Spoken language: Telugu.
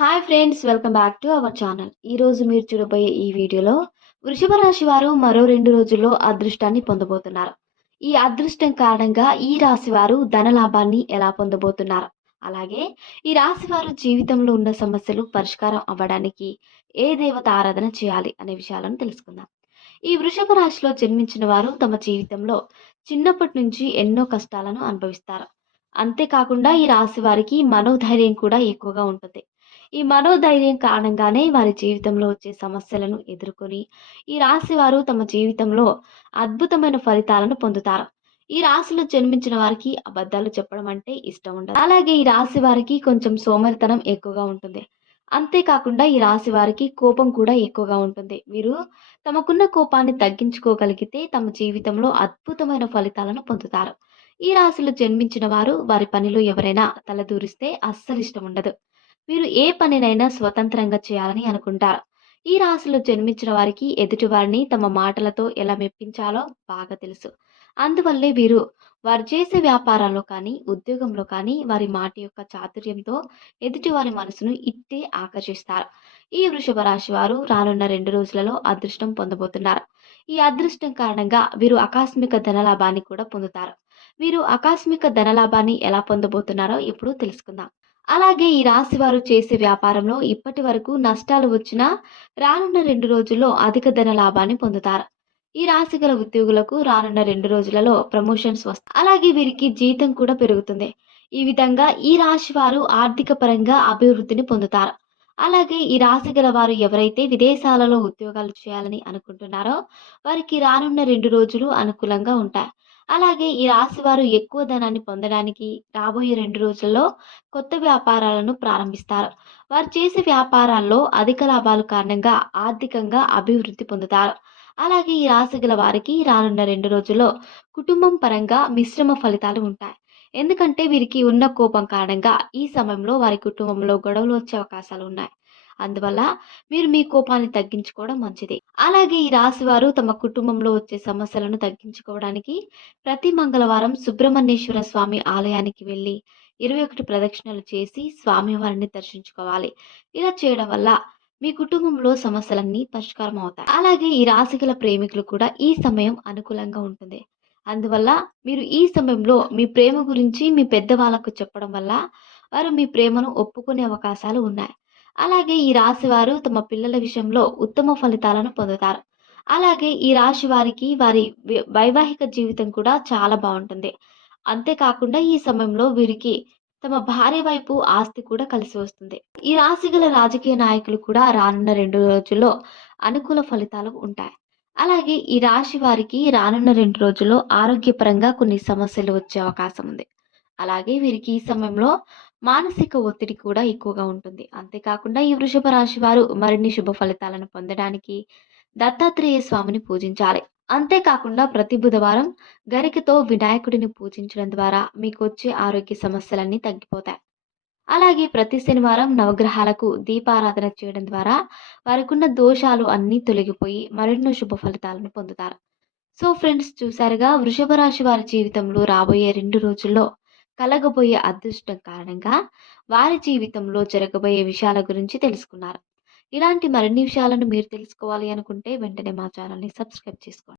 Hi friends welcome back to our channel ఈరోజు మీరు చూడబోయే ఈ వీడియోలో వృషభ రాశి వారు మరో రెండు రోజుల్లో అదృష్టాన్ని పొందబోతున్నారు. ఈ అదృష్టం కారణంగా ఈ రాశి వారు ధన లాభాన్ని ఎలా పొందబోతున్నారు? అలాగే ఈ రాశి వారు జీవితంలో ఉన్న సమస్యలు పరిష్కారం అవ్వడానికి ఏ దేవత ఆరాధన చేయాలి అనే విషయాలను తెలుసుకుందాం. ఈ వృషభ రాశిలో జన్మించిన వారు తమ జీవితంలో చిన్నప్పటి నుంచి ఎన్నో కష్టాలను అనుభవిస్తారు. అంతేకాకుండా ఈ రాశి వారికి మనోధైర్యం కూడా ఎక్కువగా ఉంటుంది. ఈ మనోధైర్యం కారణంగానే వారి జీవితంలో వచ్చే సమస్యలను ఎదుర్కొని ఈ రాశి వారు తమ జీవితంలో అద్భుతమైన ఫలితాలను పొందుతారు. ఈ రాశిలో జన్మించిన వారికి అబద్ధాలు చెప్పడం అంటే ఇష్టం ఉండదు. అలాగే ఈ రాశి వారికి కొంచెం సోమరితనం ఎక్కువగా ఉంటుంది. అంతేకాకుండా ఈ రాశి వారికి కోపం కూడా ఎక్కువగా ఉంటుంది. వీరు తమకున్న కోపాన్ని తగ్గించుకోగలిగితే తమ జీవితంలో అద్భుతమైన ఫలితాలను పొందుతారు. ఈ రాశిలో జన్మించిన వారు వారి పనిలో ఎవరైనా తలదూరిస్తే అస్సలు ఇష్టం ఉండదు. వీరు ఏ పనినైనా స్వతంత్రంగా చేయాలని అనుకుంటారు. ఈ రాశిలో జన్మించిన వారికి ఎదుటివారిని తమ మాటలతో ఎలా మెప్పించాలో బాగా తెలుసు. అందువల్లే వీరు వారు చేసే వ్యాపారాల్లో కానీ ఉద్యోగంలో కానీ వారి మాట యొక్క చాతుర్యంతో ఎదుటివారి మనసును ఇట్టే ఆకర్షిస్తారు. ఈ వృషభ రాశి వారు రానున్న రెండు రోజులలో అదృష్టం పొందబోతున్నారు. ఈ అదృష్టం కారణంగా వీరు ఆకస్మిక ధనలాభాన్ని కూడా పొందుతారు. వీరు ఆకస్మిక ధనలాభాన్ని ఎలా పొందబోతున్నారో ఇప్పుడు తెలుసుకుందాం. అలాగే ఈ రాశి వారు చేసే వ్యాపారంలో ఇప్పటి వరకు నష్టాలు వచ్చినా రానున్న రెండు రోజుల్లో అధిక ధన లాభాన్ని పొందుతారు. ఈ రాశి గల ఉద్యోగులకు రానున్న రెండు రోజులలో ప్రమోషన్స్ వస్తాయి అలాగే వీరికి జీతం కూడా పెరుగుతుంది. ఈ విధంగా ఈ రాశి వారు ఆర్థిక పరంగా అభివృద్ధిని పొందుతారు. అలాగే ఈ రాశి గల వారు ఎవరైతే విదేశాలలో ఉద్యోగాలు చేయాలని అనుకుంటున్నారో వారికి రానున్న రెండు రోజులు అనుకూలంగా ఉంటాయి. అలాగే ఈ రాశి వారు ఎక్కువ ధనాన్ని పొందడానికి రాబోయే రెండు రోజుల్లో కొత్త వ్యాపారాలను ప్రారంభిస్తారు. వారు చేసే వ్యాపారాల్లో అధిక లాభాలు కారణంగా ఆర్థికంగా అభివృద్ధి పొందుతారు. అలాగే ఈ రాశి గల వారికి రానున్న రెండు రోజుల్లో కుటుంబం పరంగా మిశ్రమ ఫలితాలు ఉంటాయి. ఎందుకంటే వీరికి ఉన్న కోపం కారణంగా ఈ సమయంలో వారి కుటుంబంలో గొడవలు వచ్చే అవకాశాలు ఉన్నాయి. అందువల్ల మీరు మీ కోపాన్ని తగ్గించుకోవడం మంచిది. అలాగే ఈ రాశి వారు తమ కుటుంబంలో వచ్చే సమస్యలను తగ్గించుకోవడానికి ప్రతి మంగళవారం సుబ్రహ్మణ్యేశ్వర స్వామి ఆలయానికి వెళ్ళి ఇరవై ఒకటి ప్రదక్షిణలు చేసి స్వామివారిని దర్శించుకోవాలి. ఇలా చేయడం వల్ల మీ కుటుంబంలో సమస్యలన్నీ పరిష్కారం అవుతాయి. అలాగే ఈ రాశి గల ప్రేమికులు కూడా ఈ సమయం అనుకూలంగా ఉంటుంది. అందువల్ల మీరు ఈ సమయంలో మీ ప్రేమ గురించి మీ పెద్దవాళ్ళకు చెప్పడం వల్ల వారు మీ ప్రేమను ఒప్పుకునే అవకాశాలు ఉన్నాయి. అలాగే ఈ రాశి వారు తమ పిల్లల విషయంలో ఉత్తమ ఫలితాలను పొందుతారు. అలాగే ఈ రాశి వారికి వారి వైవాహిక జీవితం కూడా చాలా బాగుంటుంది. అంతేకాకుండా ఈ సమయంలో వీరికి తమ భార్య వైపు ఆస్తి కూడా కలిసి వస్తుంది. ఈ రాశి గల రాజకీయ నాయకులు కూడా రానున్న రెండు రోజుల్లో అనుకూల ఫలితాలు ఉంటాయి. అలాగే ఈ రాశి వారికి రానున్న రెండు రోజుల్లో ఆరోగ్యపరంగా కొన్ని సమస్యలు వచ్చే అవకాశం ఉంది. అలాగే వీరికి ఈ సమయంలో మానసిక ఒత్తిడి కూడా ఎక్కువగా ఉంటుంది. అంతేకాకుండా ఈ వృషభ రాశి వారు మరిన్ని శుభ ఫలితాలను పొందడానికి దత్తాత్రేయ స్వామిని పూజించాలి. అంతేకాకుండా ప్రతి బుధవారం గరికతో వినాయకుడిని పూజించడం ద్వారా మీకు వచ్చే ఆరోగ్య సమస్యలన్నీ తగ్గిపోతాయి. అలాగే ప్రతి శనివారం నవగ్రహాలకు దీపారాధన చేయడం ద్వారా వారికున్న దోషాలు అన్నీ తొలగిపోయి మరెన్నో శుభ ఫలితాలను పొందుతారు. సో ఫ్రెండ్స్ చూసారుగా వృషభ రాశి వారి జీవితంలో రాబోయే రెండు రోజుల్లో కలగబోయే అదృష్టం కారణంగా వారి జీవితంలో జరగబోయే విషయాల గురించి తెలుసుకున్నారు. ఇలాంటి మరిన్ని విషయాలను మీరు తెలుసుకోవాలి అనుకుంటే వెంటనే మా ఛానల్ని సబ్స్క్రైబ్ చేసుకోండి.